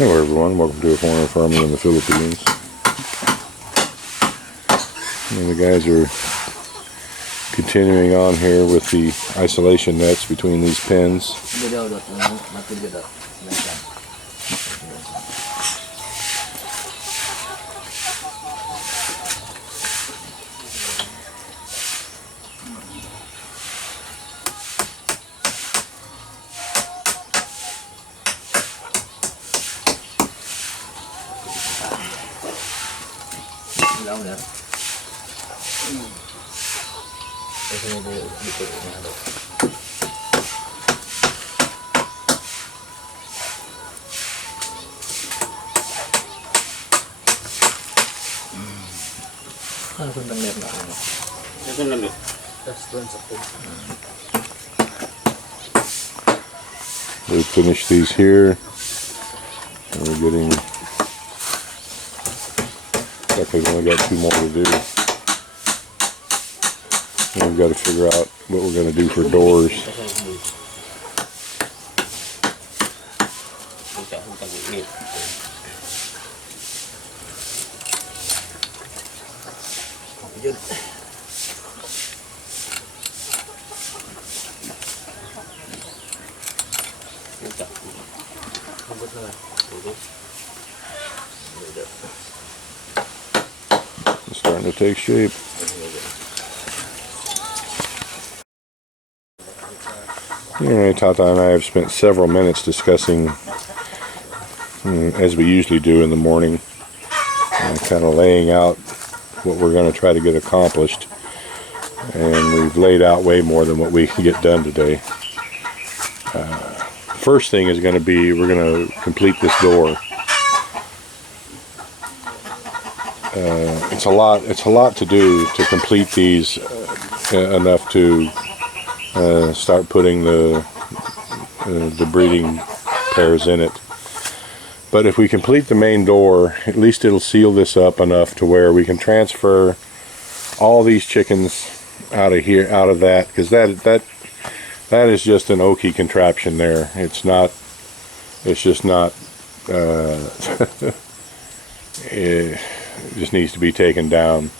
Hello everyone, welcome to a corner farming in the Philippines. And the guys are continuing on here with the isolation nets between these pins. We've finished these here. And we're getting, like we've only got 2 more to do. And we've got to figure out what we're going to do for doors. It's starting to take shape. Alright, Tata and I have spent several minutes discussing, as we usually do in the morning, kind of laying out what we're going to try to get accomplished. And we've laid out way more than what we can get done today. First thing is going to be, we're going to complete this door. It's a lot to do to complete these enough to start putting the breeding pairs in it. But if we complete the main door, at least it'll seal this up enough to where we can transfer all these chickens out of here, out of that, because that is just an oaky contraption there. It's just not it just needs to be taken down.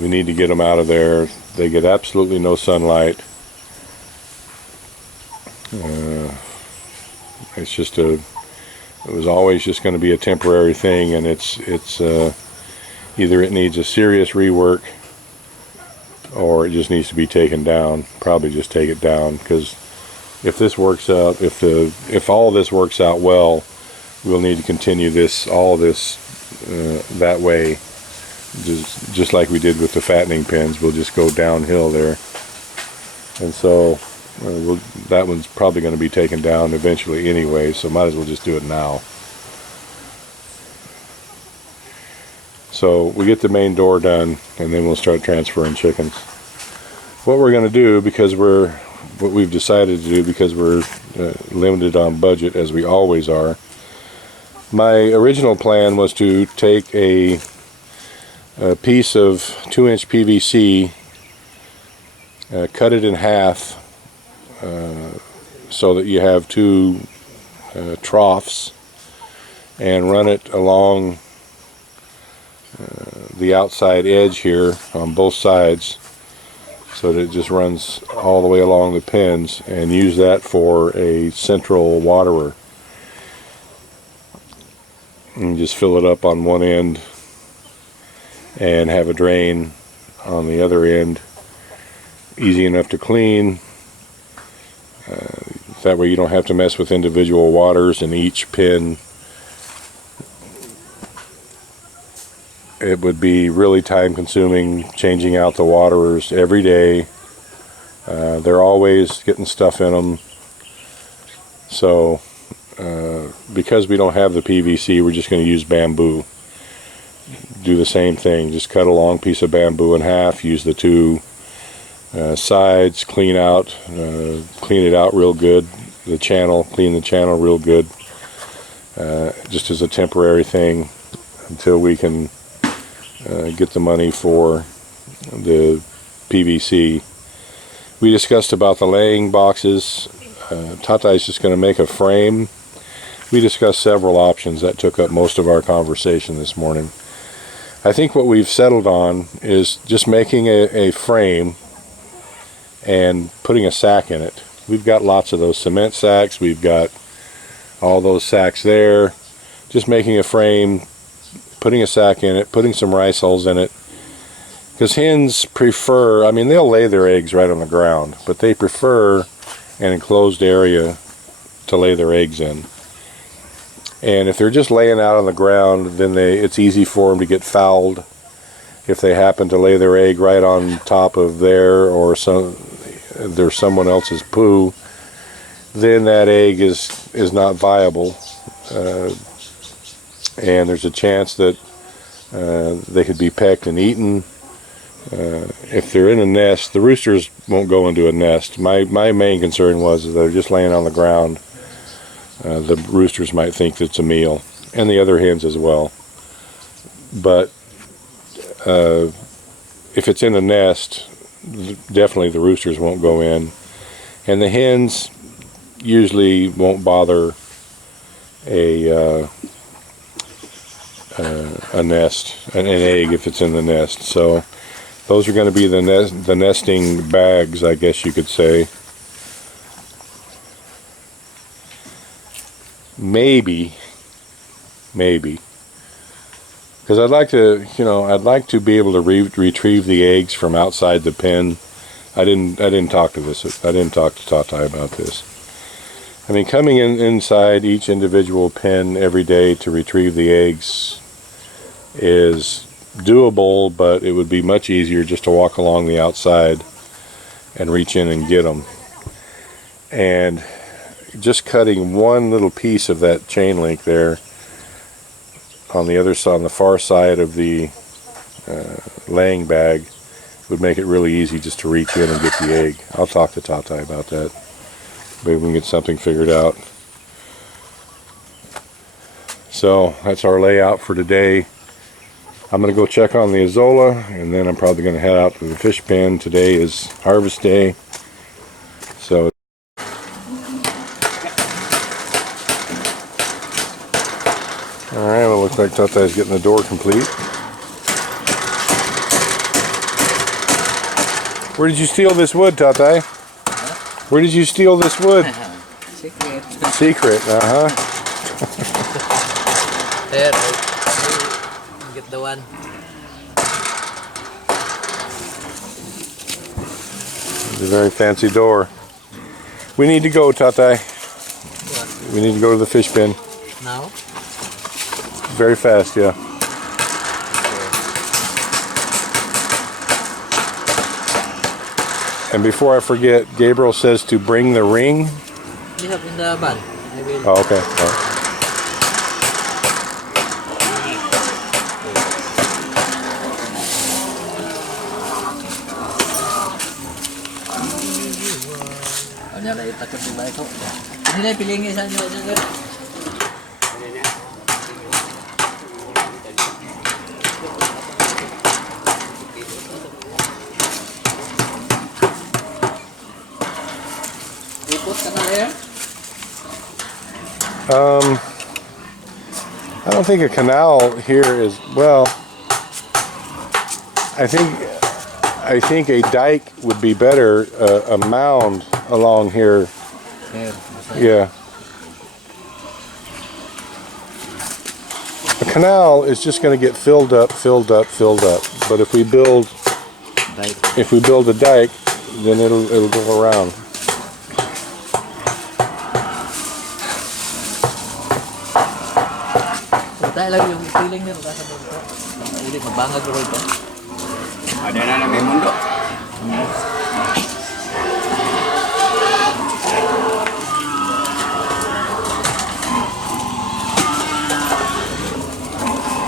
We need to get them out of there. They get absolutely no sunlight. It's just it was always just going to be a temporary thing, and it's either it needs a serious rework or it just needs to be taken down. Probably just take it down, because if this works out, if all this works out well, we'll need to continue all this that way, just like we did with the fattening pens. We'll just go downhill there, and so that one's probably going to be taken down eventually anyway, so might as well just do it now. So we get the main door done, and then we'll start transferring chickens. What we're going to do, what we've decided to do, because we're limited on budget, as we always are, my original plan was to take a piece of 2-inch PVC, cut it in half, so that you have 2 troughs, and run it along the outside edge here on both sides, so that it just runs all the way along the pins, and use that for a central waterer. And just fill it up on one end and have a drain on the other end. Easy enough to clean. That way you don't have to mess with individual waters in each pin. It would be really time consuming changing out the waterers every day. They're always getting stuff in them. So because we don't have the PVC, we're just going to use bamboo. Do the same thing, just cut a long piece of bamboo in half, use the 2 sides, clean it out real good, clean the channel real good, just as a temporary thing until we can get the money for the PVC. We discussed about the laying boxes. Tata is just going to make a frame We discussed several options that took up most of our conversation this morning. I think what we've settled on is just making a frame and putting a sack in it. We've got lots of those cement sacks. We've got all those sacks there. Just making a frame, putting a sack in it, putting some rice hulls in it. Because hens prefer, I mean, they'll lay their eggs right on the ground, but they prefer an enclosed area to lay their eggs in. And if they're just laying out on the ground, then it's easy for them to get fouled. If they happen to lay their egg right on top of there's someone else's poo, then that egg is not viable. And there's a chance that they could be pecked and eaten. If they're in a nest, the roosters won't go into a nest. My main concern was they're just laying on the ground. The roosters might think it's a meal, and the other hens as well. But if it's in a nest, definitely the roosters won't go in, and the hens usually won't bother a nest, an egg if it's in the nest. So those are going to be the nesting bags, I guess you could say. Maybe, because I'd like to be able to retrieve the eggs from outside the pen. I didn't talk to Tata about this. I mean, coming inside each individual pen every day to retrieve the eggs is doable, but it would be much easier just to walk along the outside and reach in and get them. And just cutting one little piece of that chain link there on the other side, on the far side of the laying bag, would make it really easy just to reach in and get the egg. I'll talk to Tata about that. Maybe we can get something figured out. So that's our layout for today. I'm going to go check on the Azola, and then I'm probably going to head out to the fish pen. Today is harvest day. So alright, well, it looks like Tata is getting the door complete. Where did you steal this wood, Tata? Huh? Where did you steal this wood? Secret. Secret, uh-huh. There, I get the one. It's a very fancy door. We need to go, Tata. What? We need to go to the fish pen. Now? Very fast, yeah. And before I forget, Gabriel says to bring the ring. You have in the van. I will. Oh, okay. All right. Ano na itakot yung bahay ko? Hindi na pilingi sa inyo dyan. I don't think a canal here is, well, I think a dike would be better, a mound along here. Yeah. A canal is just going to get filled up. But if we build a dike, then it'll go around. Tayo lang yung feeling nyo kasi dito. Hindi magbangag ko ito. Ada na may mundo.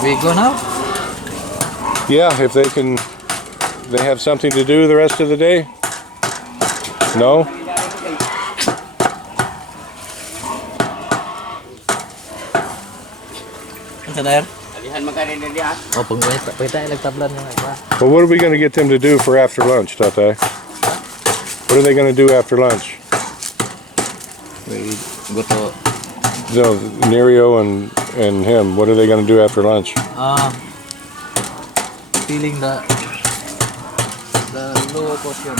We go now? Yeah, if they have something to do the rest of the day? No? Well, what are we going to get them to do for after lunch, Tata? What are they going to do after lunch? we go to No, Nerio and him. What are they going to do after lunch? Feeling the lower portion.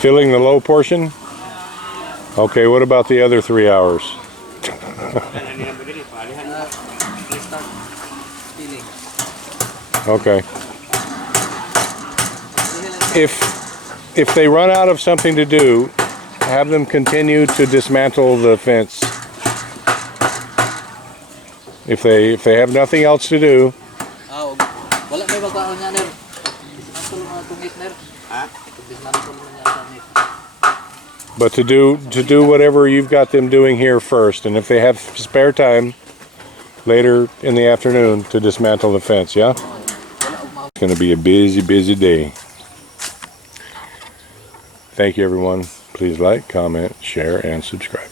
Filling the low portion? Okay, what about the other 3 hours? Start feeling. Okay. If they run out of something to do, have them continue to dismantle the fence. If they have nothing else to do, Wala may magkaon niya, Ner. Dismantle mga tungit, Ner. Ha? Dismantle mo niya sa tungit. but to do whatever you've got them doing here first, and if they have spare time later in the afternoon to dismantle the fence, yeah? It's going to be a busy day. Thank you, everyone. Please like, comment, share, and subscribe.